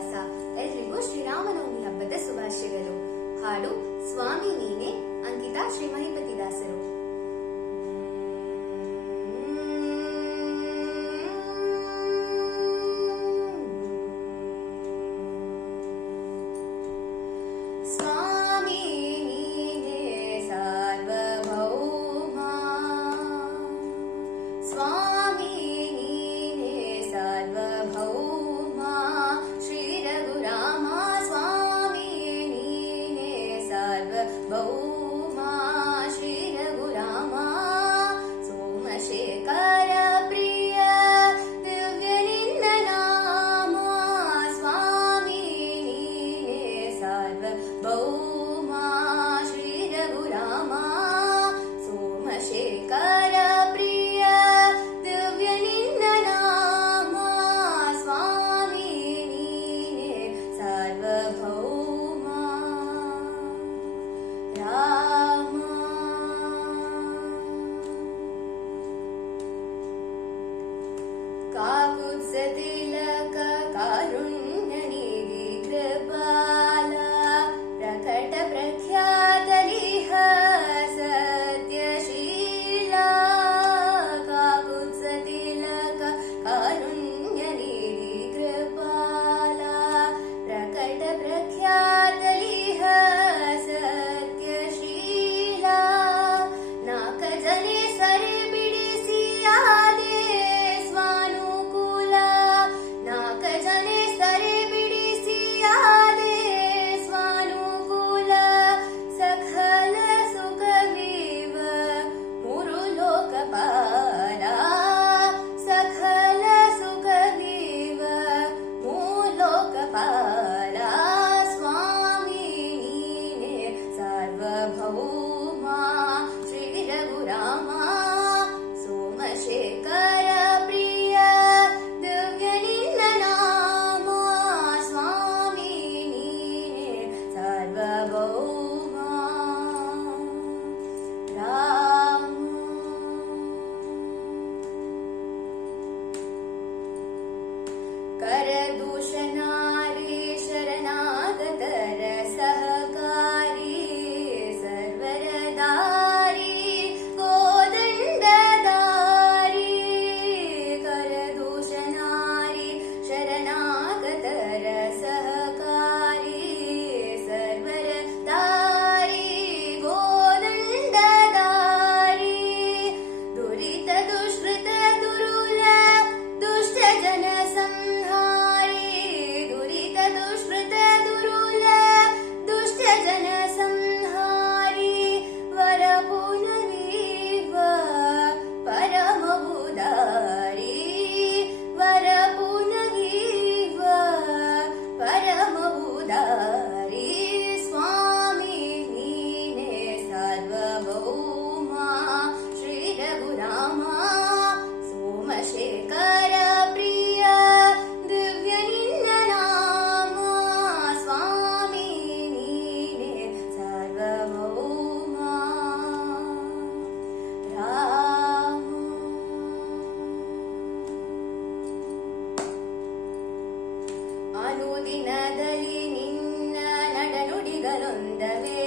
ಶ್ರೀನಿವಾಸ. ಎಲ್ರಿಗೂ ಶ್ರೀರಾಮನವಮಿ ಹಬ್ಬದ ಶುಭಾಶಯಗಳು. ಹಾಡು ಸ್ವಾಮಿ ನೀನೆ, ಅಂಕಿತಾ ಶ್ರೀ ಮಹಿಪತಿ ದಾಸರು. ಸ್ವಾಮಿ ನೀನೆ ಸಾರ್ವಭೌಮ, ಸ್ವಾಮಿ ನೀನೆ ಸಾರ್ವಭೌಮ, ಶ್ರೀ ರಘುರಾಮ ಸ್ವಾಮಿ ನೀನೆ ಸಾರ್ವಭೌಮ, ಶ್ರೀ ರಘುರಾಮ ಸೋಮಶೇಖರ ಪ್ರಿಯ ದಿವ್ಯ ನಿನ್ನ ನಾಮ, ಸ್ವಾಮಿ ನೀನೆ ಸಾರ್ವಭೌಮ, ಶ್ರೀ ರಘುರಾಮ ಸೋಮಶೇಖರ ಪ್ರಿಯ ದಿವ್ಯ ನಿನ್ನ ನಾಮ, ಸ್ವಾಮಿ ನೀನೆ ಸಾರ್ವಭೌಮ. ರಾಮ ಕಾಕುತ್ಸ ತಿಲಕ ಕಾರುಣ್ಯ ನಿಧಿ ಕೃಪಾಲ, ಪ್ರಕಟ ಪ್ರಖ್ಯಾತಲಿಹ ಸತ್ಯಶೀಲ, ಕಾಕುತ್ಸ ತಿಲಕ ಕಾರುಣ್ಯ ನಿಧಿ ಕೃಪಾಲ, ಪ್ರಕಟ ಪ್ರಖ್ಯಾತಲಿಹ ಸತ್ಯಶೀಲ, ನಾಕ ಜನೆ ಸರಿ ಬಿಡಿಸಿ ಆದೆ ಸ್ವಾನುಕೂಲ, ನಾಕ ಜನೆ ಸರಿ ಬಿಡಿಸಿ ಆದೆ ಸ್ವಾನುಕೂಲ, ಸಕಲ ಸುಖವೀವ ಮೂರು ಲೋಕಪಾಲ, ಸಕಲ ಸುಖವೀವ ಮೂರು ಲೋಕಪಾಲ, ಸ್ವಾಮಿ ನೀನೆ ಸಾರ್ವಭೌಮ, ಶ್ರೀ ರಘುರಾಮ ಸೋಮಶೇಖರ ಪ್ರಿಯ ದಿವ್ಯ ನಿನ್ನ ನಾಮ, ಸ್ವಾಮಿ ನೀನೆ ಸಾರ್ವಭೌಮ. ರಾಮ ಕರದೂಷಣಾರಿ ಶರಣಾಗತರ ಸಹಕಾರಿ, ಸರ್ವರದಾರಿ ಗೋದಂಡದಾರಿ, ಕರದೂಷಣಾರಿ ಶರಣಾಗತರ ಸಹಕಾರಿ, ಸರ್ವರದಾರಿ ಗೋದಂಡದಾರಿ, ದುರಿತ ದುಷ್ಕೃತ ದುರುಲ ದುಷ್ಟ ಜನ ಸಂಹಾರಿ, ದುರಿತ ದುಷ್ಕೃತ ದುರುಲ ದುಷ್ಟ ಜನ ಸಂಹಾರಿ, ವರ ಪುನವೀವ ಪರಮ ಉದಾರಿ, ವರ ಪುನವೀವ ಪರಮ ಉದಾರಿ, ಸ್ವಾಮಿ ನೀನೆ ಸಾರ್ವಭೌಮ, ಶ್ರೀ ರಘುರಾಮ ಸೋಮಶೇಖರ ಪ್ರಿಯ ದಿವ್ಯ ನಿನ್ನ ನಾಮ, ಸ್ವಾಮಿ ನೀನೆ ಸಾರ್ವಭೌಮ. ರಾಮ ಅನುದಿನದಲ್ಲಿ ನಿನ್ನ ನಡೆನುಡಿಗಳೊಂದವೇ